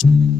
C'est parti.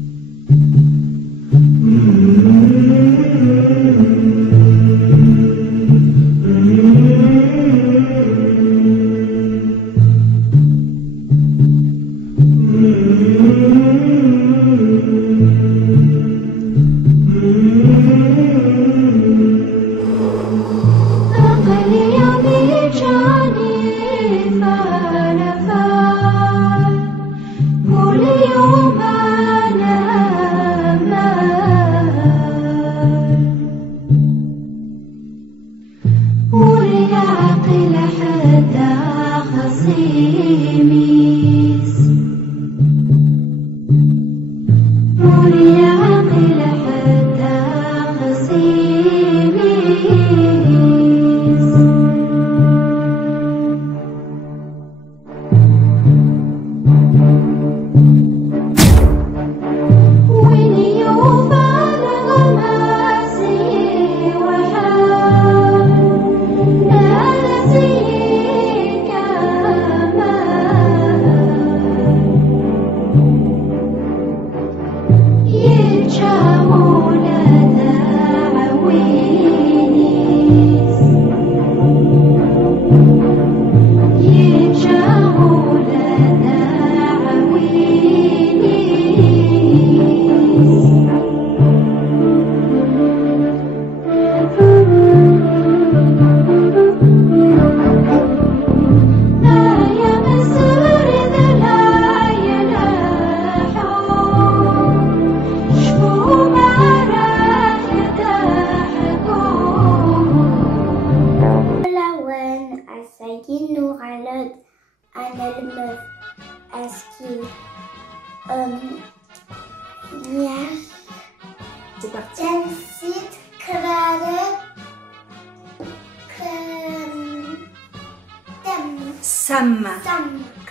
سما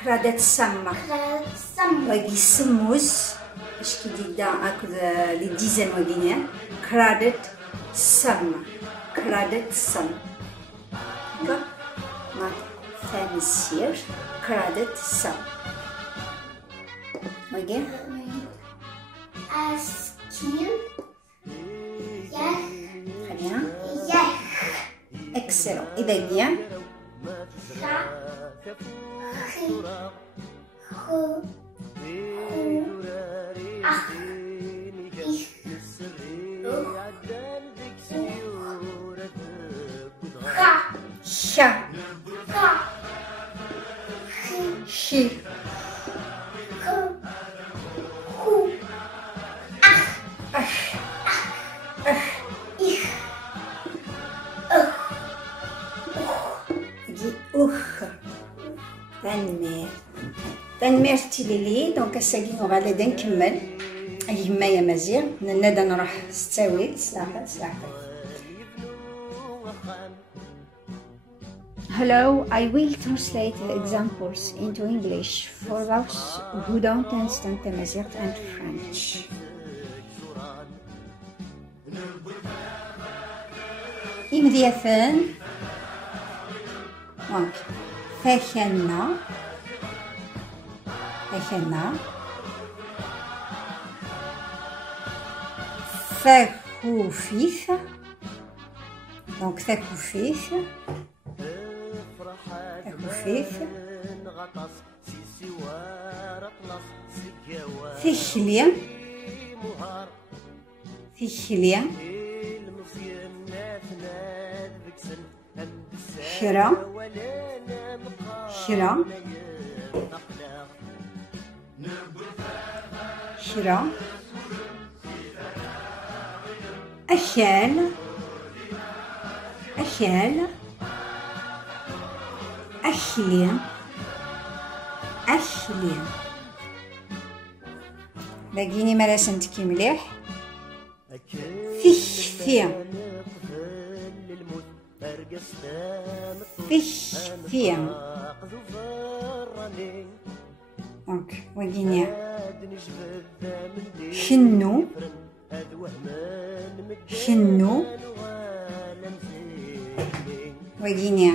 كرادت سما واجي سموس اش كي دا اكل لي ديزن واجينيا كرادت سما ما ثاني سير كرادت سما واجي اسكيل خلينا اكسلون اذا bien تنميرتي لي دونك الساكين غادي نكمل يما يا مزيان نادا نروح ستاوي سلاحه. Hello, I will translate the examples into English for those who don't understand Tamazight and French. إمدياثن فاخنا ثاكوفيث دونك ثاكوفيث ثخلية شرا أخال أخلي باقيني ما رسمتكي مليح. ثيث دونك وقيني شنو وقيني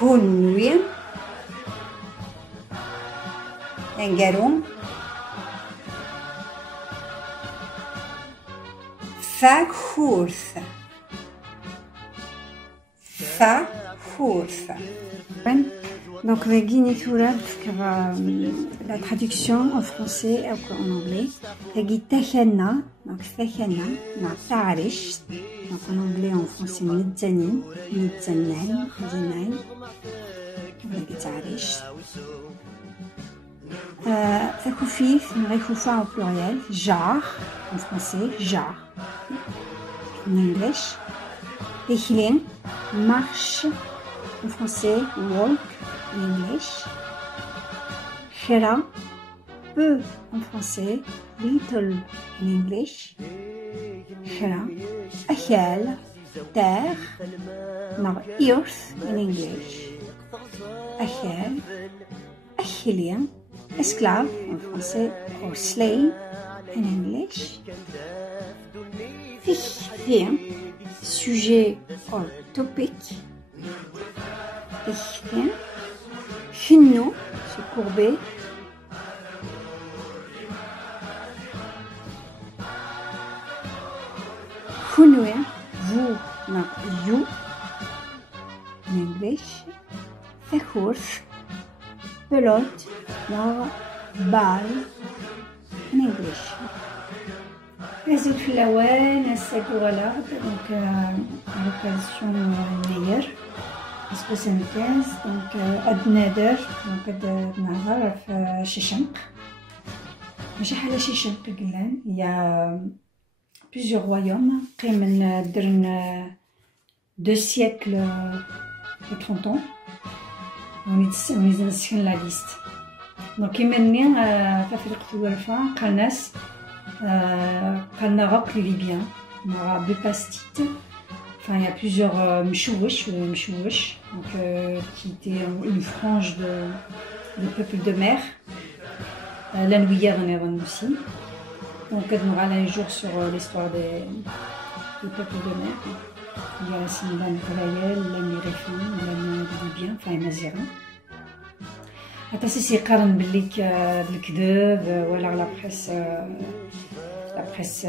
كونوي نقالو فاكورث فاكورث. Donc, la traduction en français ou en anglais. Donc, en anglais, en français, au pluriel, jar, en français, jar. En anglais, Echelin, marche, en français, walk, en anglais. Khera, peu, en français, little, en anglais. Khera, achel, terre, earth, en anglais. Achel, achelien, esclave, en français, or slave, en anglais. Fichtien, sujet or topic. Fichtien, chino, se courber. Hunoué, vous, non, you, en anglais. Fechours, pelote, non, balle, en anglais. Les الأول السكولة donc à l'occasion meilleure spécialités donc أدنادر donc أدنادر في شيشنق ماشي حالة شيشنق قلان. Il y a plusieurs royaumes قيمن درن 2 siècles et 30 ans. On est la liste. Donc كيمني في الوقت الوفاء قال ناس قال نغاق les Libyens, Bepastite. Enfin, il y a plusieurs mchouwish, donc qui étaient une frange de peuple de mer. L'Anouillère en est aussi. Donc, on aura un jour sur l'histoire des peuples de mer. Il y a aussi l'Anouillère, l'Amirifin, les Libyens, enfin les Mazirins. Attends, c'est قارن بالليك بالكذب ولا la presse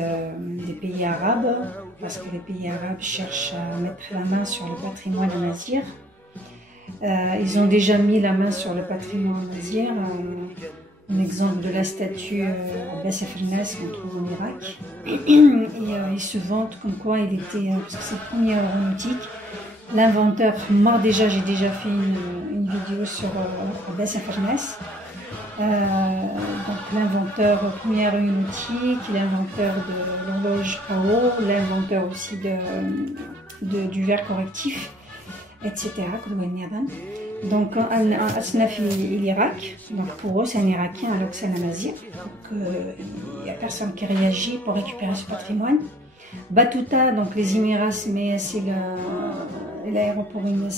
des pays arabes, parce que les pays arabes cherchent à mettre la main sur le patrimoine amazigh. Ils ont déjà mis la main sur le patrimoine amazigh. Un exemple de la statue Abbas Farnas qu'on trouve en Irak. Et il se vante comme quoi il était, parce que c'est le premier aéronautique, l'inventeur, moi déjà j'ai déjà fait une vidéo sur Abbas Farnas. Donc l'inventeur premier aéronautique, l'inventeur de l'horloge à eau, l'inventeur aussi du verre correctif, etc. Donc Asnaf l'Irak, donc pour eux c'est un Irakien alors que c'est un Amazigh, donc il n'y a personne qui réagit pour récupérer ce patrimoine. Battuta, donc les Émirats, mais c'est l'aéroport Inès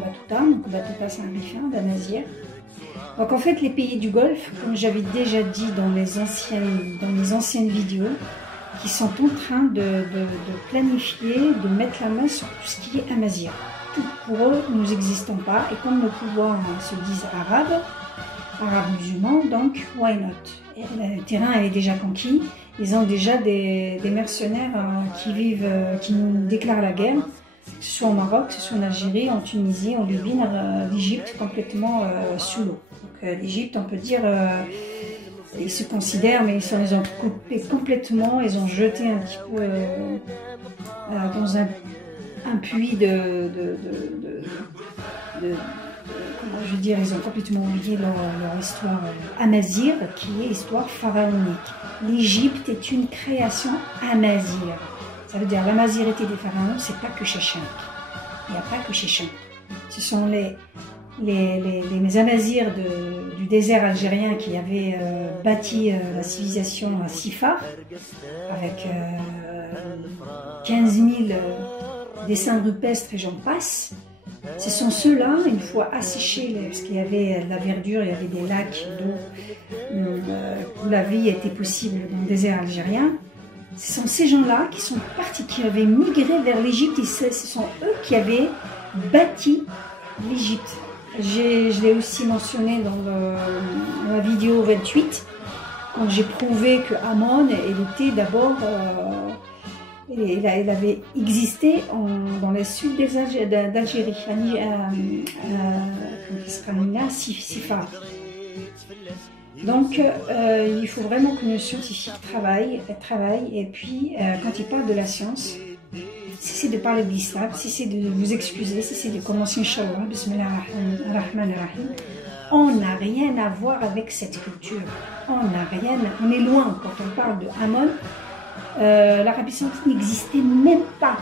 Battuta, donc Battuta c'est un rifin d'Amazigh. Donc en fait les pays du Golfe, comme j'avais déjà dit dans les anciennes vidéos, qui sont en train de planifier, de mettre la main sur tout ce qui est amazigh. Tout pour eux, nous n'existons pas, et comme nos pouvoirs se disent arabes musulmans, donc why not? Et le terrain est déjà conquis, ils ont déjà des mercenaires qui nous déclarent la guerre, que ce soit au Maroc, que ce soit en Algérie, en Tunisie, en Libye, l'Égypte complètement sous l'eau. Donc l'Égypte, on peut dire, ils se considèrent, mais ils ont coupé complètement, ils ont jeté un petit peu dans un puits comment je veux dire, ils ont complètement oublié leur histoire amazigh, qui est histoire pharaonique. L'Égypte est une création amazigh. Ça veut dire l'amazirité des pharaons, c'est pas que chez Chimp. Il n'y a pas que chez Chimp. Ce sont les Amazirs du désert algérien qui avaient bâti la civilisation à Sifar, avec 15 000 dessins rupestres et j'en passe. Ce sont ceux-là, une fois asséchés, parce qu'il y avait de la verdure, il y avait des lacs d'eau, où la vie était possible dans le désert algérien. Ce sont ces gens-là qui sont partis, qui avaient migré vers l'Égypte, et ce sont eux qui avaient bâti l'Égypte. Je l'ai aussi mentionné dans la vidéo 28, quand j'ai prouvé que Amon, elle était d'abord, elle avait existé dans le sud d'Algérie, Sifa. Donc, il faut vraiment que nos scientifiques travaillent, et puis, quand ils parlent de la science, cessez de parler de l'islam, cessez de vous excuser, cessez de commencer, Inch'Allah, Bismillah ar-Rahman ar-Rahim. On n'a rien à voir avec cette culture. On est loin quand on parle de Amon. L'Arabie Saoudite n'existait même pas.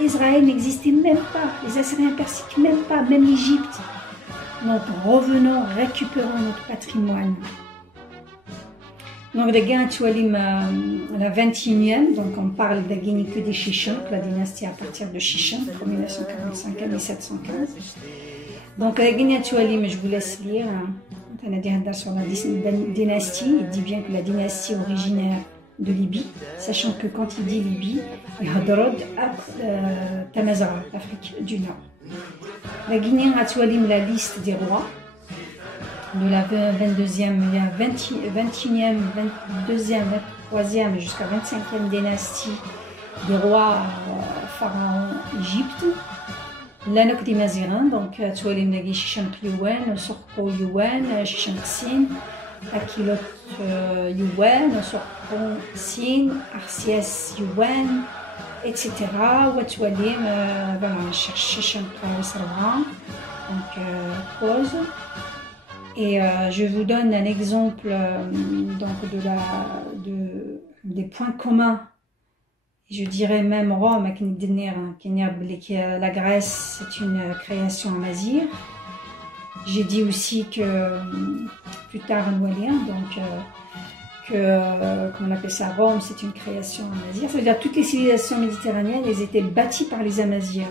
Israël n'existait même pas. Les Assyriens persiques, même pas. Même l'Égypte. Donc, revenons, récupérons notre patrimoine. Donc, la la 21e, donc on parle de Guinée que des Chichans, la dynastie à partir de Chichans, entre 1945 et 1715. Donc, la Guinée mais je vous laisse lire. On a dit sur la dynastie, il dit bien que la dynastie originaire de Libye, sachant que quand il dit Libye, il y a Hadrod à Tamazara, Afrique du Nord. La Guinée la liste des rois. De la 22e, 21e, 22e, 23e jusqu'à 25e dynastie des rois pharaons Égypte. L'Anok des Mazirin, donc Tsualim Nagi Shishan Yuwen, Sorko Yuwen, Shishan Sin, Akilot Yuwen, Sorko Sin, Arsies Yuwen, etc. Watsualim, Shishan Sarwan, donc pause. Et je vous donne un exemple donc des points communs. Je dirais même Rome, la Grèce, c'est une création amazigh. J'ai dit aussi que plus tard donc comment on appelle ça, Rome, c'est une création amazigh. Ça veut dire que toutes les civilisations méditerranéennes, elles étaient bâties par les Amazirs,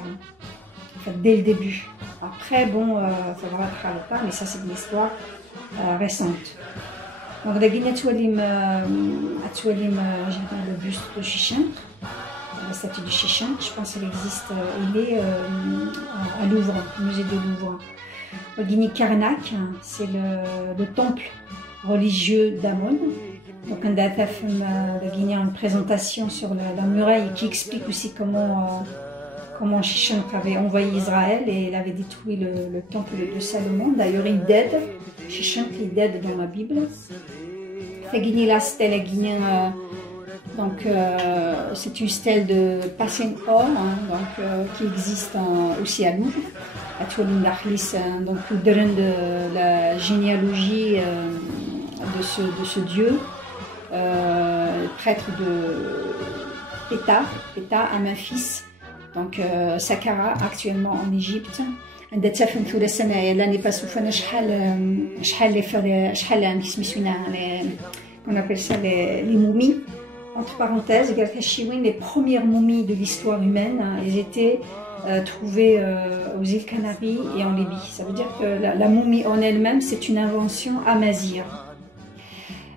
en fait, dès le début. Après, bon, ça ne va pas, mais ça, c'est une histoire récente. Donc, la Guinée Atoualim, j'ai le buste de Chichin, la statue de Chichin, je pense qu'elle existe, elle est à Louvre, au musée de Louvre. La Guinée Karnak, c'est le temple religieux d'Amon. Donc, on a la Guinée a une présentation sur la muraille qui explique aussi comment Chichin avait envoyé Israël et il avait détruit le temple de Salomon. D'ailleurs, il dead. Chichin qui est dead dans la Bible. La Guinée, la stèle Guinée, donc c'est une stèle de Passenor, qui existe aussi à Louvre. À Tuolin Dahlis, donc le de la généalogie de ce dieu, prêtre de Péta à Memphis. Donc Saqqara actuellement en Égypte. عندها تفهم ثلاث سنة l'année passée فانا شحال on appelle ça les momies. Entre parenthèses, les premières momies de l'histoire humaine, elles étaient trouvées aux îles Canaries et en Libye. Ça veut dire que la momie en elle-même, c'est une invention amazigh.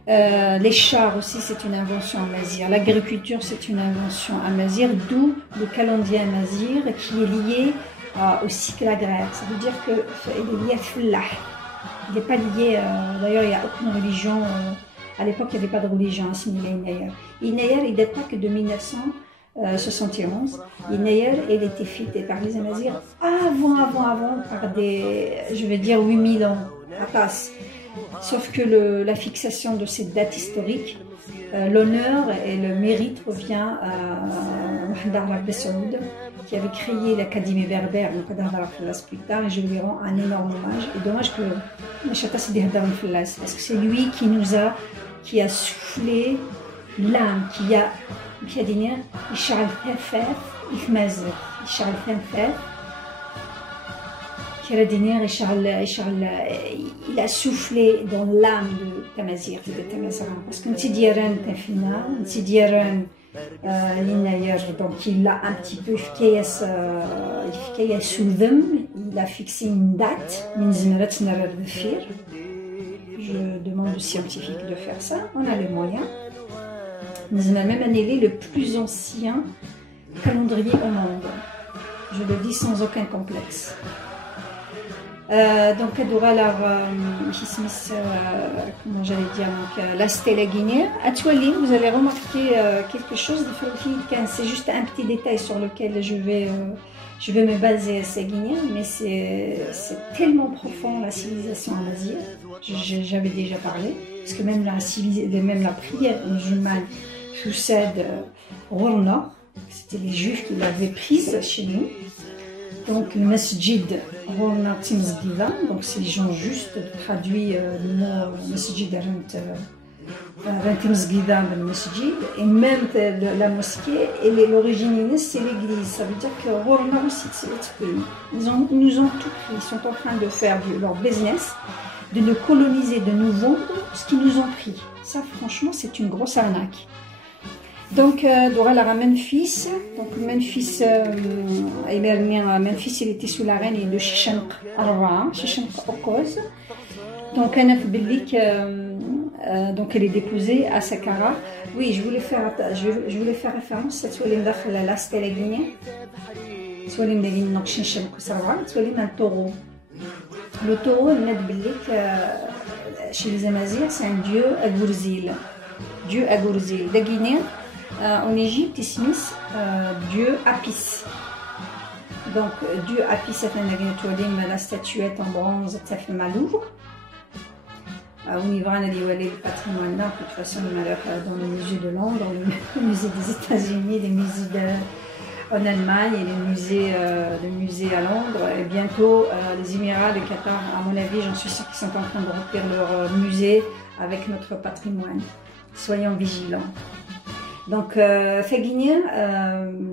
Les chars aussi, c'est une invention amazigh. L'agriculture, c'est une invention amazigh, d'où le calendrier amazigh qui est lié au cycle agraire. Ça veut dire qu'il est lié à Fullah. Il n'est pas lié, d'ailleurs, il n'y a aucune religion. À l'époque, il n'y avait pas de religion assimilée à Inayer. Inayer, il ne date pas que de 1971. Inayer, elle était faite par les Amazirs avant, par je veux dire, 8000 ans à passe. Sauf que la fixation de cette date historique, l'honneur et le mérite revient à Mohamed Al Saoud, qui avait créé l'Académie berbère, plus tard, et je lui rends un énorme hommage. Et dommage que parce que c'est lui qui a soufflé l'âme, qui a dit il a soufflé dans l'âme de Tamazir, parce que donc il a un petit peu il a fixé une date. Je demande aux scientifiques de faire ça, on a les moyens. Nous avons même annulé le plus ancien calendrier au monde. je le dis sans aucun complexe. Donc, comment j'allais dire, la stèle guinéenne. À Tualine, vous allez remarquer quelque chose de c'est juste un petit détail sur lequel je vais me baser à ces Guinéens, mais c'est tellement profond la civilisation amazière. J'avais déjà parlé, parce que même la prière musulmane succède au nord. C'était les juifs qui l'avaient prise chez nous. Donc le masjid, donc c'est les gens juste traduit le mot masjid le masjid, et même la mosquée, et l'origine c'est l'église. Ça veut dire que ils nous ont tout pris. Ils sont en train de faire leur business, de nous coloniser, de nous vendre ce qu'ils nous ont pris. Ça, franchement, c'est une grosse arnaque. Donc, Dora la Memphis. Donc, Memphis, Memphis, il était sous la reine de Shisham Arra, Shisham Okoz. Donc, donc, elle est déposée à Saqqara. Oui, je voulais faire référence cette fois la stèle guinéenne. Soit donc Shisham Okoz, soit un taureau. Le taureau, chez les Amazirs, c'est un dieu Agorzil. Dieu Agorzil. La Guinée. En Égypte, Ismis, Dieu Apis. Donc, Dieu Apis, c'est la statuette en bronze, ça fait Malouvre. On y va, le patrimoine, de toute façon, dans le musée de Londres, dans le musée des États-Unis, les musées en Allemagne et les musées à Londres. Et bientôt, les Émirats, le Qatar, à mon avis, j'en suis sûre qu'ils sont en train de remplir leur musée avec notre patrimoine. Soyons vigilants. Donc, Faguinien,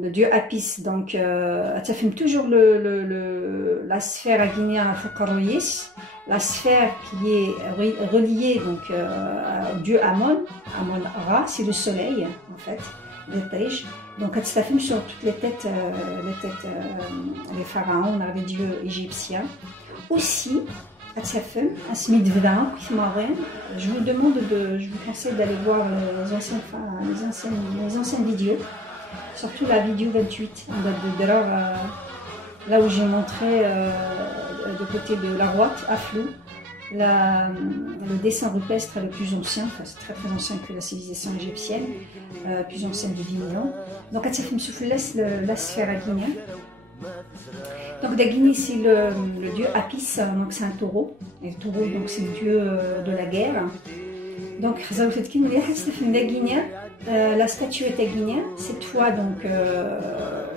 le dieu Apis, donc, ça fait toujours la sphère à Guinée la sphère qui est reliée donc, au dieu Amon Ra, c'est le soleil, en fait, donc, ça fait sur toutes les têtes, les pharaons, les dieux égyptiens. Aussi, je vous demande je vous conseille d'aller voir les anciennes vidéos, surtout la vidéo 28, là où j'ai montré de côté de la droite, à Flou, le dessin rupestre le plus ancien, enfin, c'est très ancien que la civilisation égyptienne, plus ancienne de 10 000 ans. Donc, la sphère à Guinée. Donc, la Guinée, c'est le dieu Apis, donc c'est un taureau. Et le taureau, donc c'est le dieu de la guerre. Donc, la statuette à Guinée, cette fois donc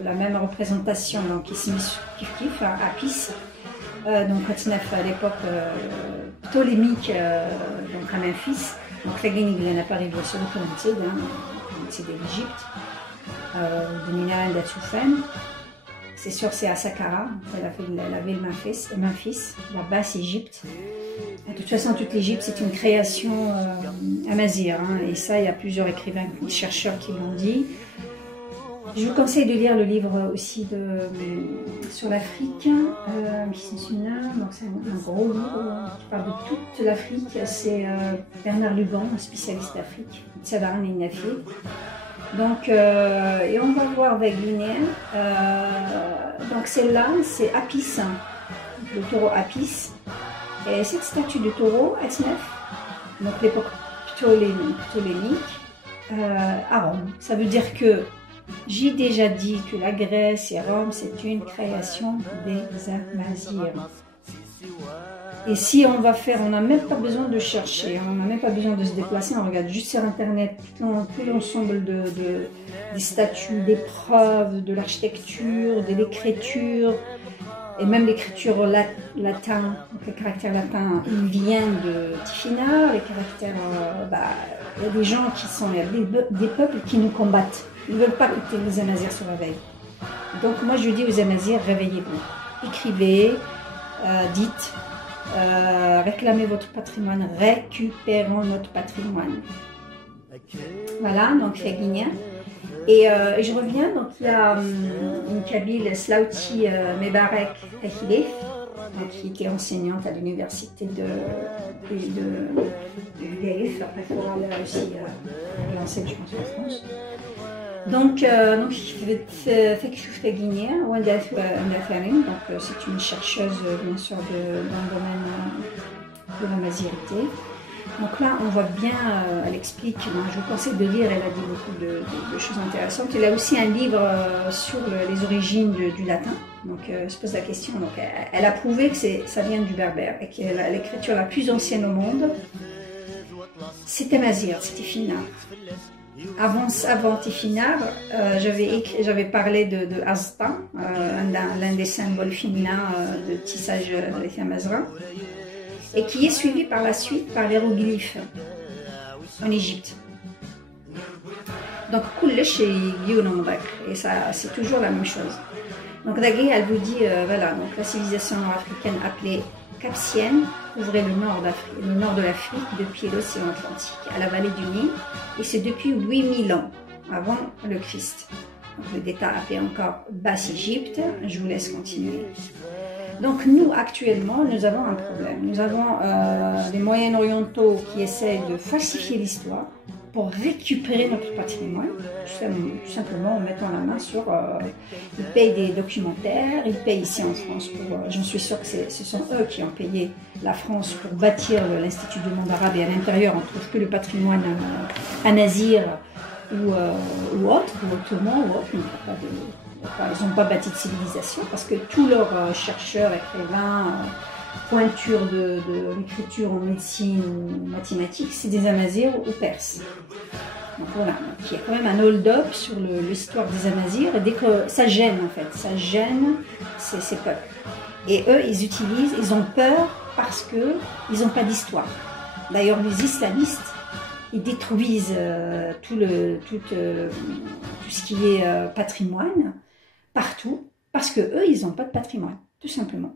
la même représentation, donc ici, kif, Apis. Donc, à l'époque ptolémique, donc à Memphis. Donc, la Guinée, il n'a pas arrivé sur le Commandé de l'Égypte, de Nina et d'Atsoufène. C'est sûr, c'est à Saqqara, la ville Memphis, la basse Égypte. De toute façon, toute l'Égypte, c'est une création amazigh, hein, et ça, il y a plusieurs écrivains, chercheurs qui l'ont dit. Je vous conseille de lire le livre aussi sur l'Afrique, donc c'est un gros livre qui parle de toute l'Afrique. C'est Bernard Lugan, un spécialiste d'Afrique, Tsavaran et Nafi. Donc, et on va voir avec Guinée. Donc celle-là, c'est Apis, le taureau Apis. Et cette statue de taureau, donc l'époque ptolémique, à Rome. Ça veut dire que j'ai déjà dit que la Grèce et Rome, c'est une création des Amazirs. Et si on va faire, on n'a même pas besoin de chercher, on n'a même pas besoin de se déplacer, on regarde juste sur internet tout l'ensemble des statues, des preuves, de l'architecture, de l'écriture, et même l'écriture latin, donc les caractères latins, ils viennent de Tifina, les caractères, il y a des gens qui sont, il y a des peuples qui nous combattent, ils ne veulent pas que les Amazirs se réveillent. Donc moi je dis aux Amazirs, réveillez-vous, écrivez, dites, réclamez votre patrimoine, récupérons notre patrimoine. Voilà, donc c'est guinéen. Et je reviens, donc il y a une Kabyle, Slauti Mebarek Tahilef, qui était enseignante à l'université de Gaïf, après il faudra aller aussi, elle enseigne je pense en France. Donc Guinée, donc c'est une chercheuse bien sûr dans le domaine de la mazirité. Donc là, on voit bien, elle explique, je vous conseille de lire, elle a dit beaucoup de choses intéressantes. Elle a aussi un livre sur les origines du latin, donc elle se pose la question. Donc, elle a prouvé que ça vient du berbère et que l'écriture la plus ancienne au monde, c'était Mazir, c'était Finar. Avant Tifinagh, j'avais parlé de Azta, l'un des symboles féminins de tissage avec Amazra, et qui est suivi par la suite par l'hiéroglyphe en Égypte. Donc, et ça, c'est toujours la même chose. Donc, Dagui, elle vous dit, voilà, donc la civilisation nord-africaine appelée capsienne couvrait le nord de l'Afrique depuis l'océan Atlantique à la vallée du Nil, et c'est depuis 8000 ans avant le Christ. Donc, le détail appelé encore Basse-Égypte. Je vous laisse continuer. Donc nous, actuellement, nous avons un problème. Nous avons les Moyen-Orientaux qui essayent de falsifier l'histoire pour récupérer notre patrimoine, tout simplement en mettant la main sur... ils payent des documentaires, ils payent ici en France, j'en suis sûre que ce sont eux qui ont payé la France pour bâtir l'Institut du monde arabe, et à l'intérieur on ne trouve que le patrimoine anazir ou autre, ou ottoman ou autre, ils n'ont pas bâti de civilisation parce que tous leurs chercheurs, écrivains, pointures de l'écriture en médecine ou mathématiques, c'est des Amazirs ou Perses. Donc voilà, donc il y a quand même un hold-up sur l'histoire des Amazirs, et dès que ça gêne en fait, ça gêne ces peuples. Et eux, ils ont peur parce qu'ils n'ont pas d'histoire. D'ailleurs, les islamistes, ils détruisent tout ce qui est patrimoine partout, parce que eux, ils n'ont pas de patrimoine, tout simplement.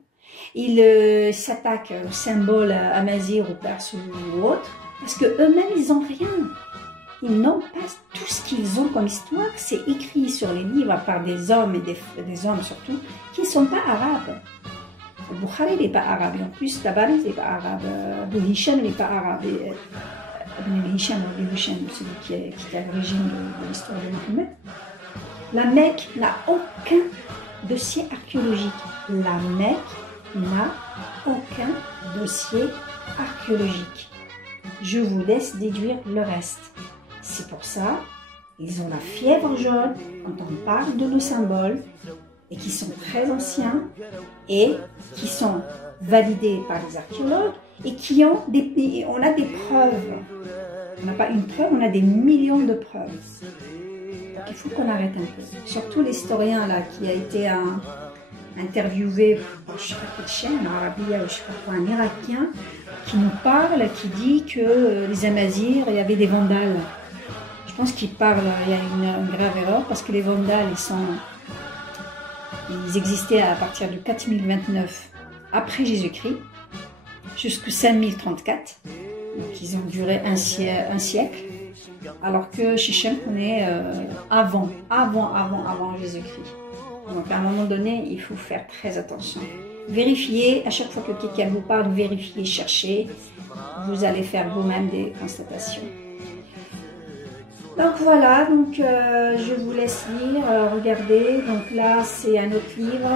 Ils s'attaquent aux symboles amazigh ou perses ou autres, parce que eux-mêmes, ils n'ont rien. Ils n'ont pas tout ce qu'ils ont comme histoire, c'est écrit sur les livres par des hommes et des hommes surtout, qui ne sont pas arabes. Bukhari n'est pas arabe, et en plus Tabari n'est pas arabe, Abu Hisham n'est pas arabe. Ibn Hisham, celui qui est à l'origine de l'histoire de Mohammed. La Mecque n'a aucun dossier archéologique. La Mecque n'a aucun dossier archéologique. Je vous laisse déduire le reste. C'est pour ça, ils ont la fièvre jaune quand on parle de nos symboles, et qui sont très anciens, et qui sont validés par les archéologues, et qui ont on a des preuves. On n'a pas une preuve, on a des millions de preuves. Donc il faut qu'on arrête un peu. Surtout l'historien là qui a été interviewé par je ne sais pas quelle chaîne, en Arabia ou je ne sais pas quoi, un Irakien, qui nous parle, qui dit que les Amazirs, il y avait des Vandales. Je pense qu'il parle, il y a une grave erreur, parce que les Vandales, ils existaient à partir de 4029 après Jésus-Christ, jusqu'à 5034. Donc ils ont duré un siècle, alors que Shisham connaît avant Jésus-Christ. Donc à un moment donné, il faut faire très attention. Vérifiez, à chaque fois que quelqu'un vous parle, vérifiez, cherchez. Vous allez faire vous-même des constatations. Donc voilà, donc je vous laisse lire, regardez. Donc là, c'est un autre livre,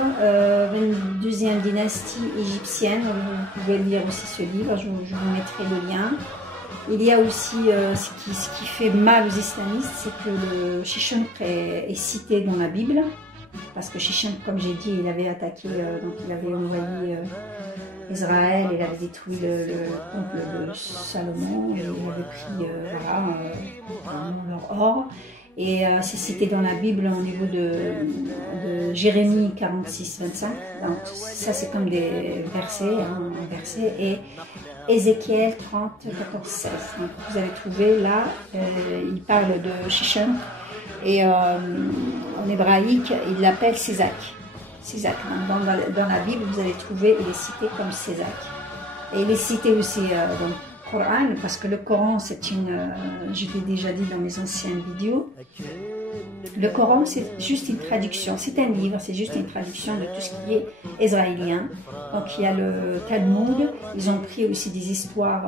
22e dynastie égyptienne. Vous pouvez lire aussi ce livre, je vous mettrai le lien. Il y a aussi ce qui fait mal aux islamistes, c'est que le Shisham est cité dans la Bible. Parce que Shisham, comme j'ai dit, il avait attaqué, donc il avait envoyé Israël, il avait détruit le temple de Salomon, et il avait pris leur or. Et c'est cité dans la Bible au niveau de Jérémie 46, 25. Donc ça c'est comme des versets, un verset. Et Ézéchiel 30, 14, 16. Donc vous avez trouvé là, il parle de Shisham. Et en hébraïque, il l'appelle Césac. Césac. Dans la Bible, vous allez trouver, il est cité comme Césac. Et il est cité aussi dans le Coran, parce que le Coran, c'est je l'ai déjà dit dans mes anciennes vidéos, le Coran, c'est juste une traduction. C'est un livre, c'est juste une traduction de tout ce qui est israélien. Donc il y a le Talmud, ils ont pris aussi des histoires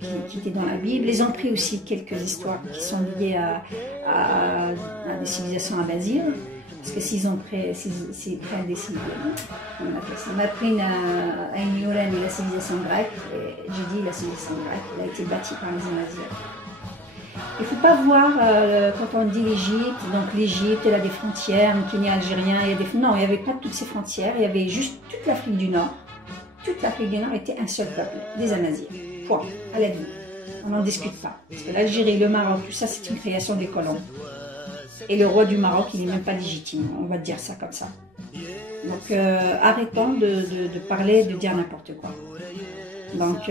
qui étaient dans la Bible. Ils ont pris aussi quelques histoires qui sont liées à des civilisations abazides. Parce que s'ils prennent des civilisations, on a pris la civilisation grecque, et j'ai dit la civilisation grecque, elle a été bâtie par les Amaziens. Il ne faut pas voir, quand on dit l'Égypte, donc l'Égypte, elle a des frontières, le Kenya algérien, non, il n'y avait pas toutes ces frontières, il y avait juste toute l'Afrique du Nord. Toute l'Afrique du Nord était un seul peuple, des Amaziens. Point, à la vie. On n'en discute pas. Parce que l'Algérie, le Maroc, tout ça, c'est une création des colons. Et le roi du Maroc, il n'est même pas légitime, on va dire ça comme ça. Donc, arrêtons de parler, de dire n'importe quoi. Donc,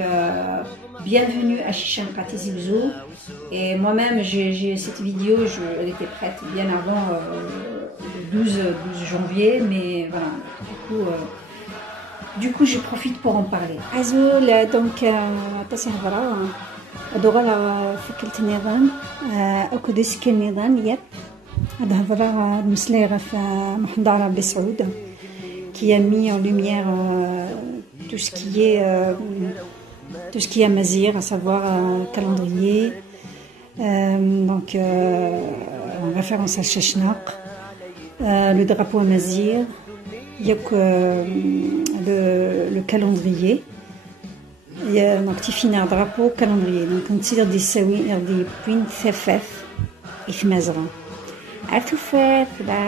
bienvenue à Shishan Katizibzou. Et moi-même, j'ai cette vidéo, elle était prête bien avant le 12 janvier, mais voilà, du coup, je profite pour en parler. Azul, donc, تسهرة دورة فكرة النظام أو كدسك النظام يب هذا هضرة المسليغة في محمد عربي سعود qui a mis en lumière tout ce qui est amazigh, à savoir un calendrier, donc en référence à Sheshnaq, le drapeau amazigh, le calendrier, donc tifina drapeau calendrier, donc on tire des saouis des points ثفاف إثمازرة. À tout faire, bye.